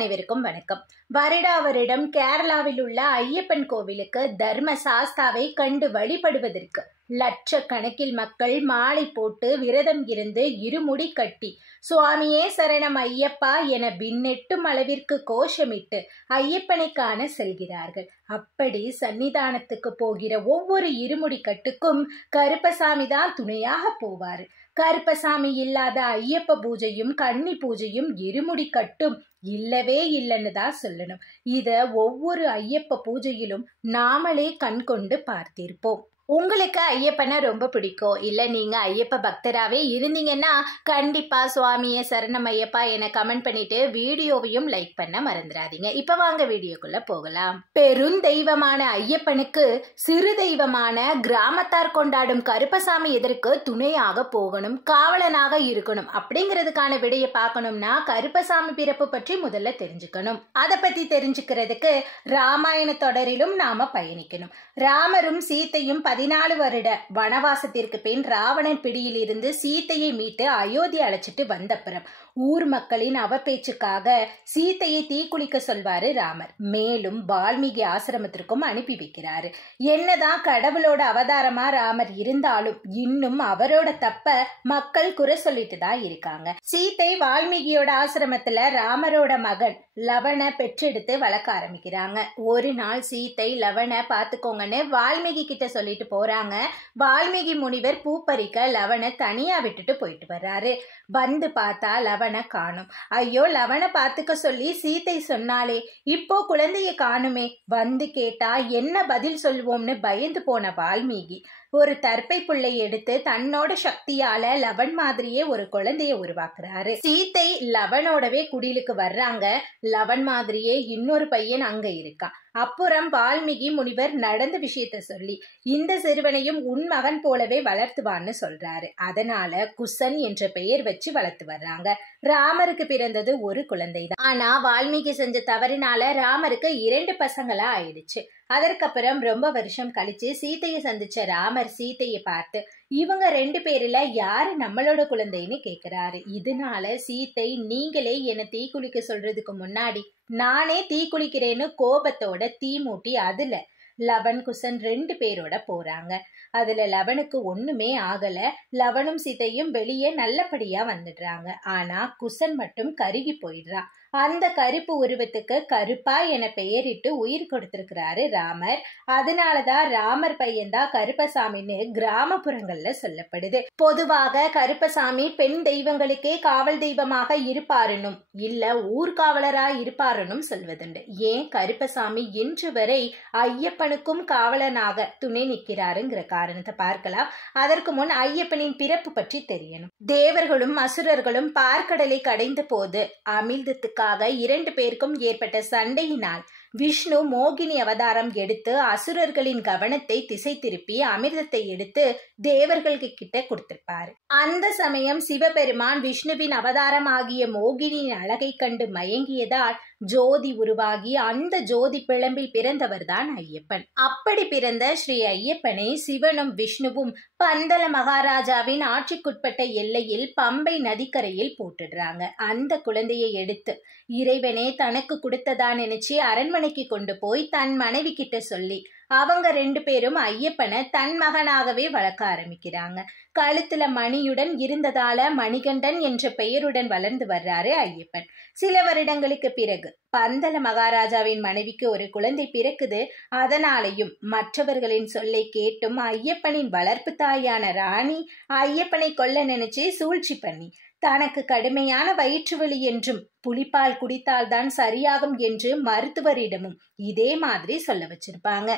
அனைவருக்கும் வணக்கம். வருடா வருடம் கேரளாவில் உள்ள ஐயப்பன் கோவிலுக்கு தர்ம சாஸ்தாவை கண்டு வழிபடுவதற்கு லட்சக்கணக்கில் மக்கள் மாலை போட்டு விரதம் இருந்து இருமுடி கட்டி சுவாமியே சரணம் ஐயப்பா என விண்ணெட்டும் அளவிற்கு கோஷமிட்டு ஐயப்பனை காண செல்கிறார்கள். அப்படி சன்னிதானத்துக்கு போகிற ஒவ்வொரு இருமுடி கட்டுக்கும் கருப்பசாமி தான் துணையாக போவார். கருப்பசாமி இல்லாத ஐயப்ப பூஜையும் கன்னி பூஜையும் இருமுடி கட்டும் இல்லவே இல்லைன்னு தான் சொல்லணும். இத ஒவ்வொரு ஐயப்ப பூஜையிலும் நாமளே கண் கொண்டு பார்த்திருப்போம். உங்களுக்கு ஐயப்பனை ரொம்ப பிடிக்கும், இல்லை நீங்கள் ஐயப்ப பக்தராகவே இருந்தீங்கன்னா கண்டிப்பாக சுவாமியே சரணம் ஐயப்பா என கமெண்ட் பண்ணிட்டு வீடியோவையும் லைக் பண்ண மறந்துடாதீங்க. இப்போ வாங்க வீடியோக்குள்ளே போகலாம். பெருந்தெய்வமான ஐயப்பனுக்கு சிறு தெய்வமான கிராமத்தார் கொண்டாடும் கருப்பசாமி எதற்கு துணையாக போகணும், காவலனாக இருக்கணும் அப்படிங்கிறதுக்கான விடையை பார்க்கணும்னா கருப்பசாமி பிறப்பு பற்றி முதல்ல தெரிஞ்சுக்கணும். அதை பற்றி தெரிஞ்சுக்கிறதுக்கு ராமாயண தொடரிலும் நாம பயணிக்கணும். ராமரும் சீத்தையும் 14 வருட வனவாசத்திற்கு பின் ராவணன் பிடியில் இருந்து சீத்தையை மீட்டு அயோத்தி அழைச்சிட்டு வந்தப்புறம் ஊர் மக்களின் அவப்பேச்சுக்காக சீத்தையை தீக்குளிக்க சொல்வாரு ராமர். மேலும் வால்மீகி ஆசிரமத்திற்கும் அனுப்பி வைக்கிறாரு. என்னதான் கடவுளோட அவதாரமா ராமர் இருந்தாலும் இன்னும் அவரோட தப்ப மக்கள் குறை சொல்லிட்டு தான் இருக்காங்க. சீத்தை வால்மீகியோட ஆசிரமத்துல ராமரோட மகன் லவனை பெற்றெடுத்து வளர்க்க ஆரம்பிக்கிறாங்க. ஒரு நாள் சீத்தை லவனை பாத்துக்கோங்கன்னு வால்மீகி கிட்ட சொல்லிட்டு போறாங்க. வால்மீகி முனிவர் பூ பறிக்க லவனை தனியா விட்டுட்டு போயிட்டு வர்றாரு. வந்து பார்த்தா லவனை காணும். ஐயோ, லவனை பார்த்துக்க சொல்லி சீத்தை சொன்னாலே, இப்போ குழந்தைய காணுமே, வந்து கேட்டா என்ன பதில் சொல்லுவோம்னு பயந்து போன வால்மீகி ஒரு தர்ப்பை புள்ளை எடுத்து தன்னோட சக்தியால லவன் மாதிரியே ஒரு குழந்தைய உருவாக்குறாரு. சீத்தை லவனோடவே குடிலுக்கு வர்றாங்க. லவன் மாதிரியே இன்னொரு பையன் அங்க இருக்கான். அப்புறம் வால்மீகி முனிவர் நடந்த விஷயத்த சொல்லி இந்த சிறுவனையும் உன் மகன் போலவே வளர்த்துவான்னு சொல்றாரு. அதனால குசன் என்ற பெயர் வச்சு வளர்த்து வர்றாங்க. ராமருக்கு பிறந்தது ஒரு குழந்தை தான். ஆனா வால்மீகி செஞ்ச தவறினால ராமருக்கு 2 பசங்களா ஆயிடுச்சு. அதற்கப்புறம் ரொம்ப வருஷம் கழிச்சு சீத்தையை சந்திச்ச ராமர் சீத்தையை பார்த்து இவங்க 2 பேர்ல யாரு நம்மளோட குழந்தைன்னு கேக்குறாரு. இதனால சீத்தை நீங்களே என்ன தீக்குளிக்க சொல்றதுக்கு முன்னாடி நானே தீக்குளிக்கிறேன்னு கோபத்தோட தீ மூட்டி அதுல லவன் குசன் 2 பேரோட போறாங்க. அதுல லவனுக்கு ஒண்ணுமே ஆகல. லவனும் சீத்தையும் வெளியே நல்லபடியா வந்துடுறாங்க. ஆனா குசன் மட்டும் கருகி போயிடுறான். அந்த கருப்பு உருவத்துக்கு கருப்பா என பெயரிட்டு உயிர் கொடுத்திருக்கிறாரு ராமர். அதனாலதான் ராமர் பையன்தான் கருப்பசாமின்னு கிராமப்புறங்கள்ல சொல்லப்படுது. பொதுவாக கருப்பசாமி பெண் தெய்வங்களுக்கே காவல் தெய்வமாக இருப்பாருன்னும் இல்ல ஊர்காவலரா இருப்பாருன்னும் சொல்வதுண்டு. ஏன் கருப்பசாமி இன்று வரை ஐயப்பனுக்கும் காவலனாக துணை நிற்கிறாருங்கிற காரணத்தை பார்க்கலாம். அதற்கு முன் ஐயப்பனின் பிறப்பு பற்றி தெரியணும். தேவர்களும் அசுரர்களும் பார்க்கடலை கடைந்த போது அமிழ்தத்துக்கு 2 பேருக்கும் ஏற்பட்ட சண்டையினால் விஷ்ணு மோகினி அவதாரம் எடுத்து அசுரர்களின் கவனத்தை திசை திருப்பி அமிர்தத்தை எடுத்து தேவர்கள் கிட்ட கொடுத்திருப்பாரு. அந்த சமயம் சிவபெருமான் விஷ்ணுவின் அவதாரம் ஆகிய மோகினியின் அழகை கண்டு மயங்கியதால் ஜோதி உருவாகி அந்த ஜோதி பிளம்பில் பிறந்தவர் தான் ஐயப்பன். அப்படி பிறந்த ஸ்ரீ ஐயப்பனை சிவனும் விஷ்ணுவும் பந்தல மகாராஜாவின் ஆட்சிக்குட்பட்ட எல்லையில் பம்பை நதிக்கரையில் போட்டுடுறாங்க. அந்த குழந்தையை எடுத்து இறைவனே தனக்கு கொடுத்ததா நினைச்சு அரண்மனைக்கு கொண்டு போய் தன் மனைவி கிட்ட சொல்லி அவங்க 2 பேரும் ஐயப்பனை தன் மகனாகவே வளர்க்க ஆரம்பிக்கிறாங்க. கழுத்துல மணியுடன் இருந்ததால மணிகண்டன் என்ற பெயருடன் வளர்ந்து வர்றாரு ஐயப்பன். சில வருடங்களுக்கு பிறகு பந்தல மகாராஜாவின் மனைவிக்கு ஒரு குழந்தை பிறக்குது. அதனாலையும் மற்றவர்களின் சொல்லை கேட்டும் ஐயப்பனின் வளர்ப்பு தாயான ராணி ஐயப்பனை கொல்ல நினைச்சு சூழ்ச்சி பண்ணி தனக்கு கடுமையான வயிற்று வலி என்றும் புலிப்பால் குடித்தால்தான் சரியாகும் என்று மருத்துவரிடமும் இதே மாதிரி சொல்ல வச்சிருப்பாங்க.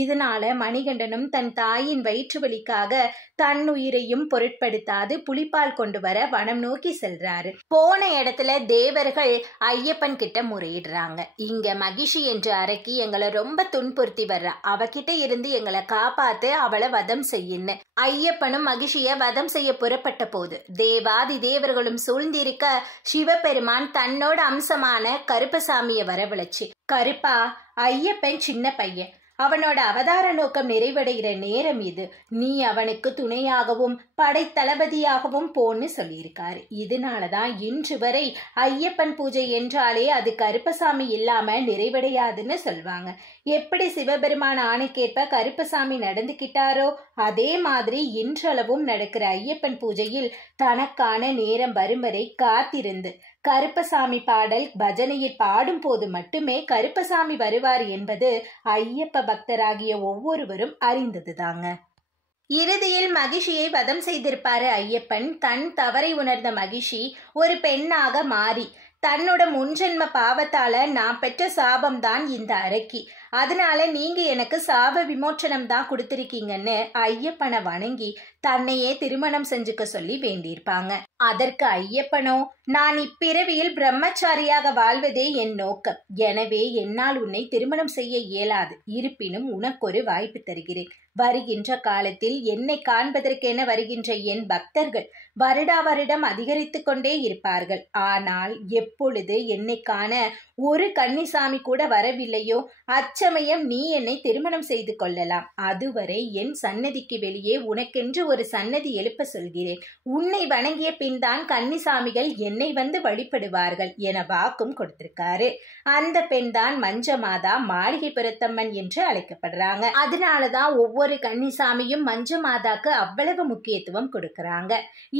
இதனால மணிகண்டனும் தன் தாயின் வயிற்று வலிக்காக தன் உயிரையும் பொருட்படுத்தாது புலிப்பால் கொண்டு வர வனம் நோக்கி செல்றாரு. போன இடத்துல தேவர்கள் ஐயப்பன் கிட்ட முறையிடுறாங்க. இங்க மகிஷி என்ற அரக்கி எங்களை ரொம்ப துன்புறுத்தி வர்றா, அவகிட்ட இருந்து எங்களை காப்பாத்து, அவளை வதம் செய்யுன்னு. ஐயப்பனும் மகிஷிய வதம் செய்ய புறப்பட்ட போது தேவாதி தேவர்களும் சூழ்ந்திருக்க சிவபெருமான் தன்னோட அம்சமான கருப்பசாமிய வரவழைச்சு, கருப்பா, ஐயப்பன் சின்ன பையன், அவனோட அவதார நோக்கம் நிறைவடைகிற நேரம் இது. நீ அவனுக்கு துணையாகவும் படை தளபதியாகவும் போன்னு சொல்லியிருக்காரு. இதனாலதான் இன்று வரை ஐயப்பன் பூஜை என்றாலே அது கருப்பசாமி இல்லாம நிறைவடையாதுன்னு சொல்வாங்க. எப்படி சிவபெருமான ஆணைக்கேற்ப கருப்பசாமி நடந்துகிட்டாரோ அதே மாதிரி இன்றளவும் நடக்கிற ஐயப்பன் பூஜையில் தனக்கான நேரம் வரும் வரை காத்திருந்து கருப்பசாமி பாடல் பஜனையை பாடும் போது மட்டுமே கருப்பசாமி வருவார் என்பது ஐயப்ப பக்தராகிய ஒவ்வொருவரும் அறிந்ததுதாங்க. இறுதியில் மகிஷியை வதம் செய்திருப்பாரு ஐயப்பன். தன் தவறை உணர்ந்த மகிஷி ஒரு பெண்ணாக மாறி தன்னோட முன்ஜென்ம பாவத்தால நான் பெற்ற சாபம் தான் இந்த அரக்கி, அதனால நீங்க எனக்கு சாப விமோச்சனம் தான் கொடுத்திருக்கீங்கன்னு ஐயப்பனை வணங்கி தன்னையே திருமணம் செஞ்சுக்க சொல்லி வேண்டியிருப்பாங்க. அதற்கு ஐயப்பனோ, நான் இப்பிறவியில் பிரம்மச்சாரியாக வாழ்வதே என் நோக்கம், எனவே என்னால் உன்னை திருமணம் செய்ய இயலாது. இருப்பினும் உனக்கொரு வாய்ப்பு தருகிறேன். வருகின்ற காலத்தில் என்னை காண்பதற்கென வருகின்ற என் பக்தர்கள் வருடா வருடம் அதிகரித்து கொண்டே இருப்பார்கள். ஆனால் எப்பொழுது என்னை காண ஒரு கன்னிசாமி கூட வரவில்லையோ அச்சமயம் நீ என்னை திருமணம் செய்து கொள்ளலாம். அதுவரை என் சன்னதிக்கு வெளியே உனக்கென்று ஒரு சன்னதி எழுப்ப சொல்கிறேன். உன்னை வணங்கிய பின் தான் கன்னிசாமிகள் என்னை வந்து வழிபடுவார்கள் என வாக்கும் கொடுத்திருக்காரு. அந்த பெண் தான் மஞ்சமாதா மாளிகை பெருத்தம்மன் என்று அழைக்கப்படுறாங்க. அதனாலதான் ஒவ்வொரு கன்னிசாமியும் மஞ்சமாதாக்கு அவ்வளவு முக்கியத்துவம் கொடுக்கறாங்க.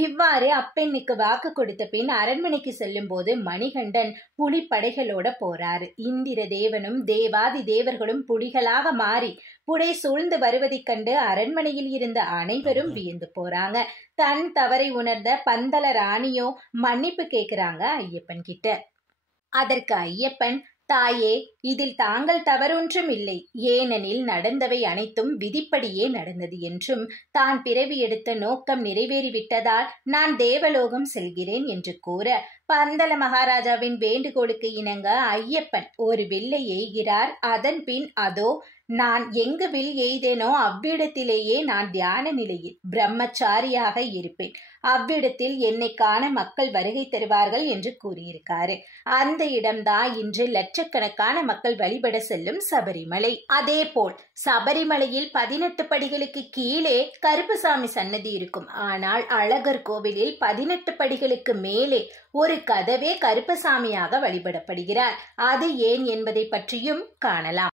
இவ்வாறு அப்பெண்ணுக்கு வாக்கு கொடுத்த பின் அரண்மனைக்கு செல்லும் போது மணிகண்டன் புலிப்படைகளோட போறாரு. இந்திர தேவனும் தேவாதி தேவர்களும் புலிகளாக மாறி புடை சூழ்ந்து வருவதைக் கண்டு அரண்மனையில் இருந்த அனைவரும் வியந்து போறாங்க. தன் தவறை உணர்ந்த பந்தல ராணியோ மன்னிப்பு கேக்குறாங்க ஐயப்பன் கிட்ட. அதற்கு ஐயப்பன், தாயே, இதில் தாங்கள் தவறொன்றும் இல்லை. ஏனெனில் நடந்தவை அனைத்தும் விதிப்படியே நடந்தது என்றும் தான் பிறவி எடுத்த நோக்கம் நிறைவேறிவிட்டதால் நான் தேவலோகம் செல்கிறேன் என்று கூற பந்தல மகாராஜாவின் வேண்டுகோளுக்கு இணங்க ஐயப்பன் ஒரு வில்லை எய்கிறார். அதன் பின் அதோ நான் எங்கு வில் எய்தேனோ அவ்விடத்திலேயே நான் தியான நிலையில் பிரம்மச்சாரியாக இருப்பேன். அவ்விடத்தில் என்னை காண மக்கள் வருகை தருவார்கள் என்று கூறியிருக்காரு. அந்த இடம்தான் இன்று லட்சக்கணக்கான மக்கள் வழிபட செல்லும் சபரிமலை. அதே போல் சபரிமலையில் 18 படிகளுக்கு கீழே கருப்பசாமி சன்னதி இருக்கும். ஆனால் அழகர் கோவிலில் 18 படிகளுக்கு மேலே ஒரு கதவே கருப்பசாமியாக வழிபடப்படுகிறார். அது ஏன் என்பதை பற்றியும் காணலாம்.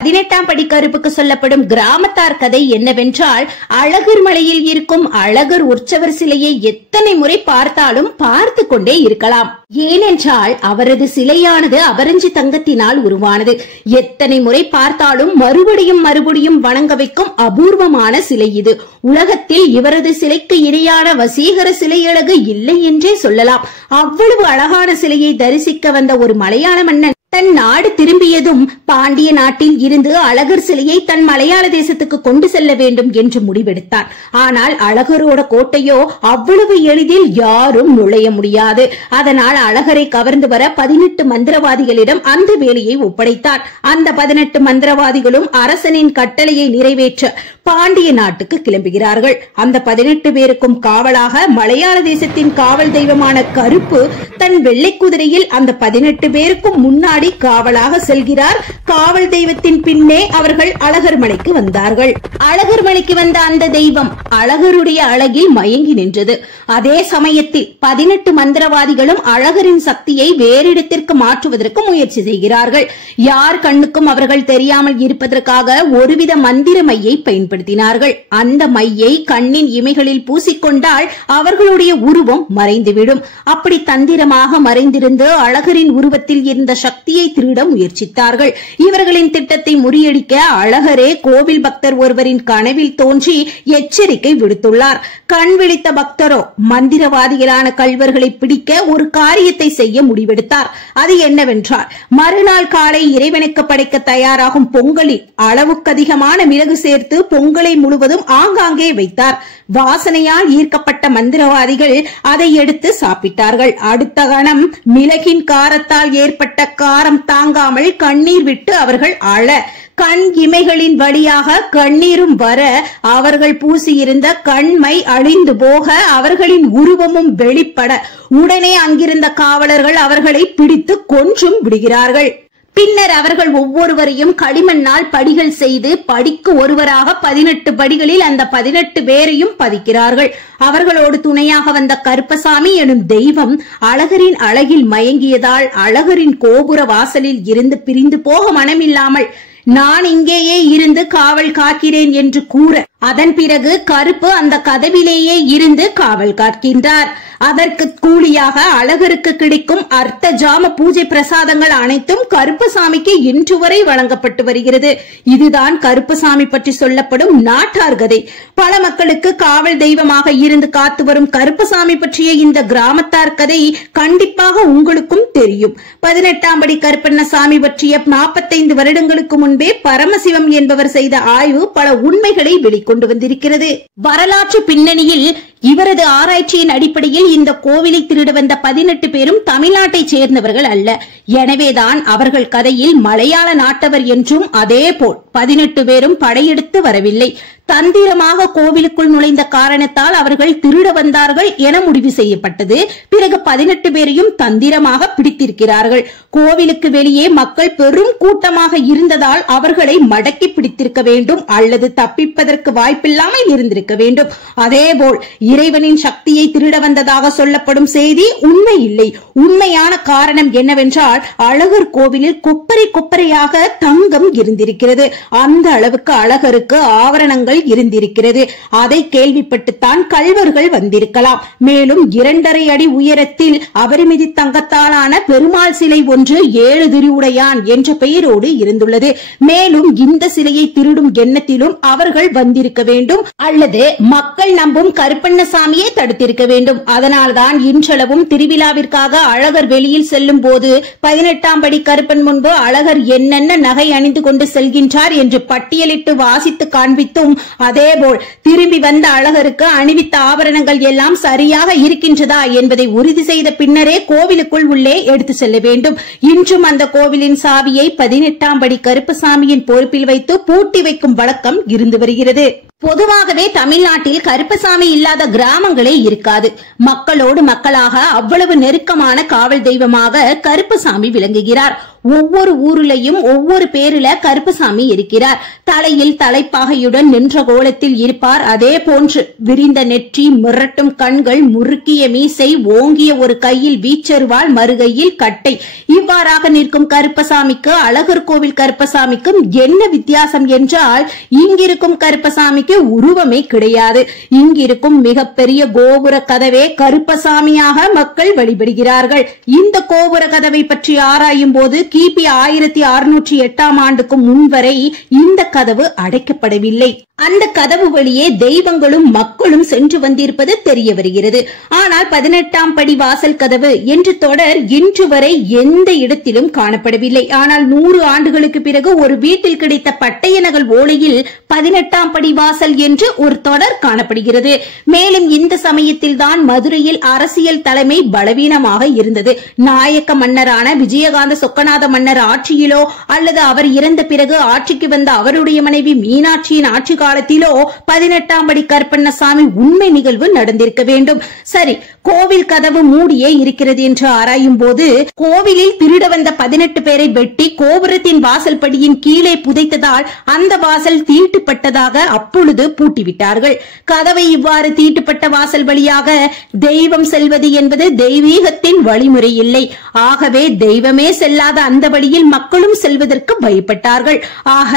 18ஆம் படி கருப்புக்கு சொல்லப்படும் கிராமத்தார் கதை என்னவென்றால், அழகர் மலையில் இருக்கும் அழகர் உற்சவர் சிலையை எத்தனை முறை பார்த்தாலும் பார்த்து கொண்டே இருக்கலாம். ஏனென்றால் அவரது சிலையானது அபரஞ்சி தங்கத்தினால் உருவானது. எத்தனை முறை பார்த்தாலும் மறுபடியும் மறுபடியும் வணங்க வைக்கும் அபூர்வமான சிலை இது. உலகத்தில் இவரது சிலைக்கு இணையான வசீகர சிலையழகு இல்லை என்றே சொல்லலாம். அவ்வளவு அழகான சிலையை தரிசிக்க வந்த ஒரு மலையாள மன்னன் தன் நாடு திரும்பியதும் பாண்டிய நாட்டில் இருந்து அழகர் சிலையை தன் மலையாள தேசத்துக்கு கொண்டு செல்ல வேண்டும் என்று முடிவெடுத்தான். ஆனால் அழகரோட கோட்டையோ அவ்வளவு எளிதில் யாரும் நுழைய முடியாது. அதனால் அழகரை கவர்ந்து வர 18 மந்திரவாதிகளிடம் அந்த வேலையை ஒப்படைத்தான். அந்த 18 மந்திரவாதிகளும் அரசனின் கட்டளையை நிறைவேற்ற பாண்டிய நாட்டுக்கு கிளம்புகிறார்கள். அந்த 18 பேருக்கும் காவலாக மலையாள தேசத்தின் காவல் தெய்வமான கருப்பு தன் வெள்ளை குதிரையில் அந்த 18 பேருக்கும் முன்னாடி காவலாக செல்கிறார். காவல் தெய்வத்தின் பின்னே அவர்கள் அழகர் மலைக்கு வந்தார்கள். அழகர் மலைக்கு வந்த அந்த தெய்வம் அழகருடைய அழகில் மயங்கி நின்றது. அதே சமயத்தில் 18 மந்திரவாதிகளும் அழகரின் சக்தியை வேறிடத்திற்கு மாற்றுவதற்கு முயற்சி செய்கிறார்கள். யார் கண்ணுக்கும் அவர்கள் தெரியாமல் இருப்பதற்காக ஒருவித மந்திர மையை பயன்படுத்தினார்கள். அந்த மையை கண்ணின் இமைகளில் பூசிக்கொண்டால் அவர்களுடைய உருவம் மறைந்துவிடும். அப்படி தந்திரமாக மறைந்திருந்து அழகரின் உருவத்தில் இருந்த சக்தியை திருட முயற்சித்தார்கள். இவர்களின் திட்டத்தை முறியடிக்க அழகரே கோவில் பக்தர் ஒருவரின் கனவில் தோன்றி எச்சரிக்கை விடுத்துள்ளார். கண் விழித்த பக்தரோ மந்திரவாதிகளான கள்வர்களை பிடிக்க ஒரு காரியத்தை செய்ய முடிவெடுத்தார். அது என்னவென்றால், மறுநாள் காலை இறைவனுக்கு படைக்க தயாராகும் பொங்கலில் அளவுக்கு அதிகமான மிளகு சேர்த்து பொங்கலை முழுவதும் ஆங்காங்கே வைத்தார். வாசனையால் ஈர்க்கப்பட்ட மந்திரவாதிகள் அதை எடுத்து சாப்பிட்டார்கள். அடுத்த கணம் மிளகின் காரத்தால் ஏற்பட்ட காரம் தாங்காமல் கண்ணீர் விட்டு அவர்கள் அழ, கண் இமைகளின் வழியாக கண்ணீரும் வர, அவர்கள் பூசியிருந்த கண்மை அழிந்து போக, அவர்களின் உருவமும் வெளிப்பட, உடனே அங்கிருந்த காவலர்கள் அவர்களை பிடித்து கொன்றும் விடுகிறார்கள். பின்னர் அவர்கள் ஒவ்வொருவரையும் களிமண்ணால் படிகள் செய்து படிக்கு ஒருவராக 18 படிகளில் அந்த 18 பேரையும் பதிக்கிறார்கள். அவர்களோடு துணையாக வந்த கருப்பசாமி எனும் தெய்வம் அழகரின் அழகில் மயங்கியதால் அழகரின் கோபுர வாசலில் இருந்து பிரிந்து போக மனமில்லாமல் நான் இங்கேயே இருந்து காவல் காக்கிறேன் என்று கூற அதன் பிறகு கருப்பு அந்த கதவிலேயே இருந்து காவல் காக்கின்றார். அதற்கு கூலியாக அழகருக்கு கிடைக்கும் அர்த்த ஜாம பூஜை பிரசாதங்கள் அனைத்தும் கருப்பசாமிக்கு இன்று வரை வழங்கப்பட்டு வருகிறது. இதுதான் கருப்பசாமி பற்றி சொல்லப்படும் நாட்டார் கதை. பல மக்களுக்கு காவல் தெய்வமாக இருந்து காத்து வரும் கருப்பசாமி பற்றிய இந்த கிராமத்தார் கதை கண்டிப்பாக உங்களுக்கும் தெரியும். 18ஆம் படி கருப்பண்ணசாமி பற்றிய 45 வருடங்களுக்கு முன்பே பரமசிவம் என்பவர் செய்த ஆய்வு பல உண்மைகளை வெளிக்கொண்டு வந்திருக்கிறது. வரலாற்று பின்னணியில் இவரது ஆராய்ச்சியின் அடிப்படையில் இந்த கோவிலை திருட வந்த 18 பேரும் தமிழ்நாட்டை சேர்ந்தவர்கள் அல்ல. எனவேதான் அவர்கள் கதையில் மலையாள நாட்டவர் என்றும், அதேபோல் 18 பேரும் படையெடுத்து வரவில்லை, தந்திரமாக கோவிலுக்குள் நுழைந்த காரணத்தால் அவர்கள் திருட வந்தார்கள் என முடிவு செய்யப்பட்டது. பிறகு 18 பேரையும் தந்திரமாக பிடித்திருக்கிறார்கள். கோவிலுக்கு வெளியே மக்கள் பெரும் கூட்டமாக இருந்ததால் அவர்களை மடக்கி பிடித்திருக்க வேண்டும் அல்லது தப்பிப்பதற்கு வாய்ப்பில்லாமல் இருந்திருக்க வேண்டும். அதேபோல் இறைவனின் சக்தியை திருட வந்ததாக சொல்லப்படும் செய்தி உண்மை இல்லை. உண்மையான காரணம் என்னவென்றால் அழகர் கோவிலில் கொப்பரை கொப்பரையாக தங்கம் இருந்திருக்கிறது. அந்த அளவுக்கு அழகருக்கு ஆவரணங்கள் இருந்திருக்கிறது. அதை கேள்விப்பட்டுத்தான் கள்வர்கள் வந்திருக்கலாம். மேலும் 2.5 அடி உயரத்தில் அபரிமிதி தங்கத்தாலான பெருமாள் சிலை ஒன்று 7 திருவுடையான் என்ற பெயரோடு இருந்துள்ளது. மேலும் இந்த சிலையை திருடும் எண்ணத்திலும் அவர்கள் வந்திருக்க வேண்டும் அல்லது மக்கள் நம்பும் கருப்பண்ணசாமியை தடுத்திருக்க வேண்டும். அதனால்தான் இன்றளவும் திருவிழாவிற்காக அழகர் வெளியில் செல்லும் போது 18ஆம் படி கருப்பன் முன்பு அழகர் என்னென்ன நகை அணிந்து கொண்டு செல்கின்றார் என்று பட்டியலிட்டு வாசித்து காண்பித்தும், அதேபோல் திரும்பி வந்த அழகருக்கு அணிவித்த ஆபரணங்கள் எல்லாம் சரியாக இருக்கின்றதா என்பதை உறுதி செய்த பின்னரே கோவிலுக்குள் உள்ளே எடுத்து செல்ல வேண்டும். இன்றும் அந்த கோவிலின் சாவியை 18ஆம் படி கருப்பசாமியின் பொறுப்பில் வைத்து பூட்டி வைக்கும் வழக்கம் இருந்து வருகிறது. பொதுவாகவே தமிழ்நாட்டில் கருப்பசாமி இல்லாத கிராமங்களே இருக்காது. மக்களோடு மக்களாக அவ்வளவு நெருக்கமான காவல் தெய்வமாக கருப்பசாமி விளங்குகிறார். ஒவ்வொரு ஊரிலையும் ஒவ்வொரு பேரில கருப்பசாமி இருக்கிறார். தலையில் தலைப்பாகையுடன் நின்ற கோலத்தில் இருப்பார். அதே போன்று விரிந்த நெற்றி, மிரட்டும் கண்கள், முறுக்கிய மீசை, ஓங்கிய ஒரு கையில் வீச்சருவாள், மறுகையில் கட்டை, இவ்வாறாக நிற்கும் கருப்பசாமிக்கு அழகர் கோவில் கருப்பசாமிக்கும் என்ன வித்தியாசம் என்றால், இங்கிருக்கும் கருப்பசாமிக்கு உருவமே கிடையாது. இங்கிருக்கும் மிகப்பெரிய கோபுர கதவே கருப்பசாமியாக மக்கள் வழிபடுகிறார்கள். இந்த கோபுர கதவை பற்றி ஆராயும் போது கிபி 1608ஆம் ஆண்டுக்கு முன்வரை இந்த கதவு அடைக்கப்படவில்லை. அந்த கதவு வழியே தெய்வங்களும் மக்களும் சென்று வந்திருப்பது தெரிய வருகிறது. ஆனால் 18ஆம் படி வாசல் கதவு என்று தொடர் இன்று வரை எந்த இடத்திலும் காணப்படவில்லை. ஆனால் 100 ஆண்டுகளுக்கு பிறகு ஒரு வீட்டில் கிடைத்த பட்டய நகல் ஓலையில் 18ஆம் படி வாசல் என்று ஒரு தொடர் காணப்படுகிறது. மேலும் இந்த சமயத்தில் தான் மதுரையில் அரசியல் தலைமை பலவீனமாக இருந்தது. நாயக்க மன்னரான விஜயகாந்த சொக்கநாத மன்னர் ஆட்சியிலோ அல்லது அவர் இறந்த பிறகு ஆட்சிக்கு வந்த அவருடைய மனைவி மீனாட்சியின் ஆட்சி காலத்திலோ 18ஆம் படி கருப்பண்ணசாமி உண்மை நிகழ்வு நடந்திருக்க வேண்டும். சரி, கோவில் கதவு மூடியே இருக்கிறது என்று ஆராயும் போது கோவிலில் திருட வந்த 18 பேரை வெட்டி கோபுரத்தின் வாசல் படியின் கீழே புதைத்ததால் அந்த வாசல் தீட்டுப்பட்டதாக அப்பொழுது பூட்டிவிட்டார்கள். கதவை இவ்வாறு தீட்டுப்பட்ட வாசல் வழியாக தெய்வம் செல்வது என்பது தெய்வீகத்தின் வழிமுறை இல்லை. ஆகவே தெய்வமே செல்லாத அந்த வழியில் மக்களும் செல்வதற்கு பயப்பட்டார்கள். ஆக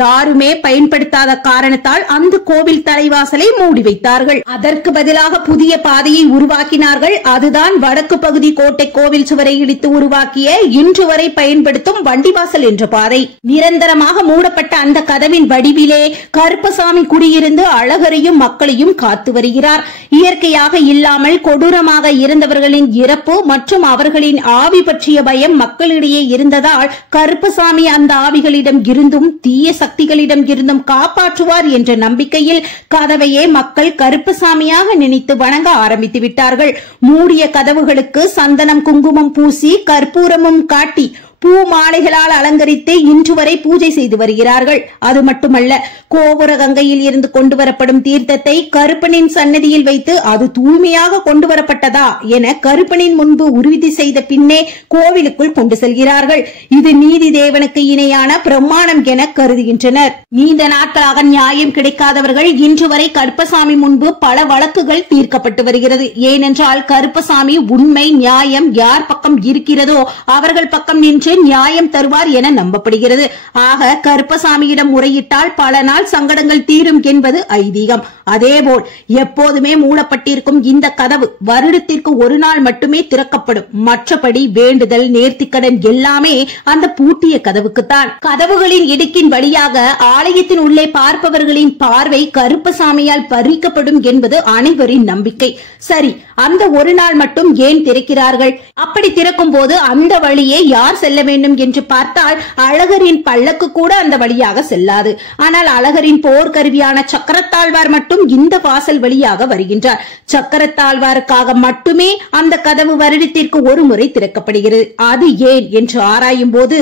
யாருமே பயன்படுத்தாத காரணத்தால் அந்த கோவில் தலைவாசலை மூடி வைத்தார்கள். அதற்கு பதிலாக புதிய பாதையை உருவாக்கினார்கள். அதுதான் வடக்கு பகுதி கோட்டை கோவில் சுவரை இடித்து உருவாக்கிய இன்று வரை பயன்படுத்தும் வண்டிவாசல் என்ற பாதை. நிரந்தரமாக மூடப்பட்ட அந்த கதவின் வடிவிலே கருப்பசாமி குடியிருந்து அழகரையும் மக்களையும் காத்து வருகிறார். இயற்கையாக இல்லாமல் கொடூரமாக இருந்தவர்களின் இறப்பு மற்றும் அவர்களின் ஆவி பற்றிய பயம் மக்களிடையே இருந்ததால் கருப்பசாமி அந்த ஆவிகளிடம் இருந்தும் தீய சக்திகளிடம் இருந்தும் காப்பாற்றுவார் என்ற நம்பிக்கையில் கதவையே மக்கள் கருப்பசாமியாக நினைத்து வணங்க ஆரம்பித்து விட்டார்கள். மூடிய கதவுகளுக்கு சந்தனம் குங்குமம் பூசி கற்பூரமும் காட்டி பூ மாலைகளால் அலங்கரித்து இன்று வரை பூஜை செய்து வருகிறார்கள். அது மட்டுமல்ல, கோபுர கங்கையில் இருந்து கொண்டு வரப்படும் தீர்த்தத்தை கருப்பனின் சன்னதியில் வைத்து அது தூய்மையாக கொண்டு வரப்பட்டதா என கருப்பனின் முன்பு உறுதி செய்த பின்னே கோவிலுக்குள் கொண்டு செல்கிறார்கள். இது நீதி தேவனுக்கு இணையான பிரமாணம் என கருதுகின்றனர். நீண்ட நாட்களாக நியாயம் கிடைக்காதவர்கள் இன்று வரை கருப்பசாமி முன்பு பல வழக்குகள் தீர்க்கப்பட்டு வருகிறது. ஏனென்றால் கருப்பசாமி உண்மை நியாயம் யார் பக்கம் இருக்கிறதோ அவர்கள் பக்கம் நின்று நியாயம் தருவார் என நம்பப்படுகிறது. ஆக கருப்பசாமியிடம் முறையிட்டால் பல நாள் சங்கடங்கள் தீரும் என்பது ஐதீகம். அதேபோல் எப்போதுமே மூடப்பட்டிருக்கும் இந்த கதவு வருடத்திற்கு ஒரு நாள் மட்டுமே திறக்கப்படும். மற்றபடி வேண்டுதல் நேர்த்திக்கடன் எல்லாமே அந்த பூட்டிய கதவுக்குத்தான். கதவுகளின் இடுக்கின் வழியாக ஆலயத்தின் உள்ளே பார்ப்பவர்களின் பார்வை கருப்பசாமியால் பறிக்கப்படும் என்பது அனைவரின் நம்பிக்கை. சரி, அந்த ஒரு நாள் மட்டும் ஏன் திறக்கிறார்கள்? அப்படி திறக்கும் போது அந்த வழியே யார் செல்ல வேண்டும் என்று பார்த்தால் அழகரின் பல்லக்கு கூட அந்த வழியாக செல்லாது. ஆனால் அழகரின் போர்க்கருவியான சக்கரத்தாழ்வார் மட்டும் இந்த வாசல் வழியாக வருகின்றார். சக்கரத்தாழ்வாருக்காக மட்டுமே அந்த கதவு வருடத்திற்கு ஒரு முறை திறக்கப்படுகிறது. அது ஏன் என்று ஆராயும் போது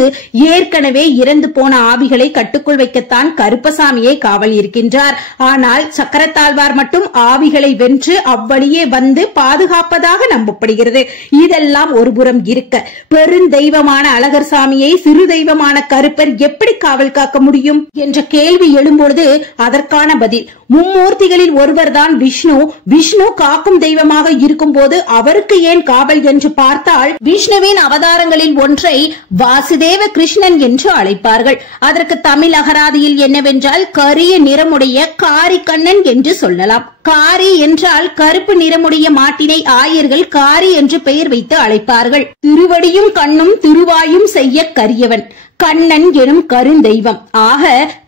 ஏற்கனவே இறந்து போன ஆவிகளை கட்டுக்குள் வைக்கத்தான் கருப்பசாமியை காவல் இருக்கின்றார். ஆனால் சக்கரத்தாழ்வார் மட்டும் ஆவிகளை வென்று அவ்வழியே வந்து பாதுகாப்பதாக நம்பப்படுகிறது. இதெல்லாம் ஒருபுறம் இருக்க, பெருந்தெய்வமான அழகர் சாமியை சிறு தெய்வமான கருப்பர் எப்படி காவல் காக்க முடியும் என்ற கேள்வி எழும்பொழுது அதற்கான பதில், மும்மூர்த்திகளில் ஒருவர்தான் விஷ்ணு. விஷ்ணு காக்கும் தெய்வமாக இருக்கும் போது அவருக்கு ஏன் காவல் என்று பார்த்தால், விஷ்ணுவின் அவதாரங்களில் ஒன்றை வாசுதேவ கிருஷ்ணன் என்று அழைப்பார்கள். அதற்கு தமிழ் அகராதியில் என்னவென்றால் கரிய நிறமுடைய காரிக்கண்ணன் என்று சொல்லலாம். காரி என்றால் கருப்பு நிறமுடைய மாட்டினை ஆயர்கள் காரி என்று பெயர் வைத்து அழைப்பார்கள். திருவடியும் கண்ணும் திருவாயும் செய்ய கரியவன் கண்ணன் எனும் கருந்தெய்வம். ஆக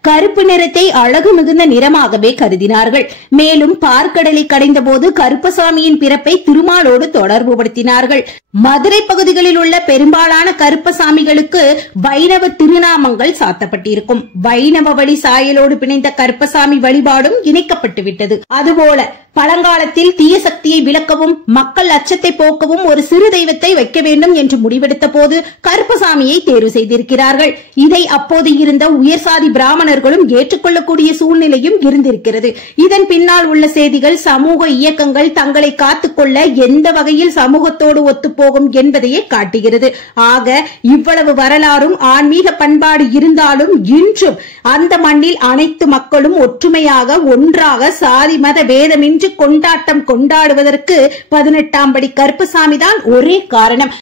கருப்பு நிறத்தை அழகு மிகுந்த நிறமாகவே கருதினார்கள். மேலும் பார்க்கடலை கடைந்த போது கருப்பசாமியின் பிறப்பை திருமாலோடு தொடர்பு படுத்தினார்கள். மதுரை பகுதிகளில் உள்ள பெரும்பாலான கருப்பசாமிகளுக்கு வைணவ திருநாமங்கள் சாத்தப்பட்டிருக்கும். வைணவ வழி சாயலோடு பிணைந்த கருப்பசாமி வழிபாடும் இணைக்கப்பட்டு விட்டது. அதுபோல பழங்காலத்தில் தீய சக்தியை விளக்கவும் மக்கள் அச்சத்தை போக்கவும் ஒரு சிறு தெய்வத்தை வைக்க வேண்டும் என்று முடிவெடுத்த போது கருப்பசாமியை தேர்வு செய்திருக்கிறார்கள். இதை அப்போது இருந்த உயர்சாதி பிராமணர்களும் ஏற்றுக்கொள்ளக்கூடிய சூழ்நிலையும் இருந்திருக்கிறது. இதன் பின்னால் உள்ள செய்திகள் சமூக இயக்கங்கள் தங்களை காத்துக்கொள்ள எந்த வகையில் சமூகத்தோடு ஒத்துப்போகும் என்பதையே காட்டுகிறது. ஆக இவ்வளவு வரலாறும் ஆன்மீக பண்பாடு இருந்தாலும் இன்றும் அந்த மண்ணில் அனைத்து மக்களும் ஒற்றுமையாக ஒன்றாக சாதி மத பேதமின்றி கொண்டாட்டம் கொண்டாடுவதற்கு 18ஆம் படி கருப்பசாமிதான் ஒரே காரணம்.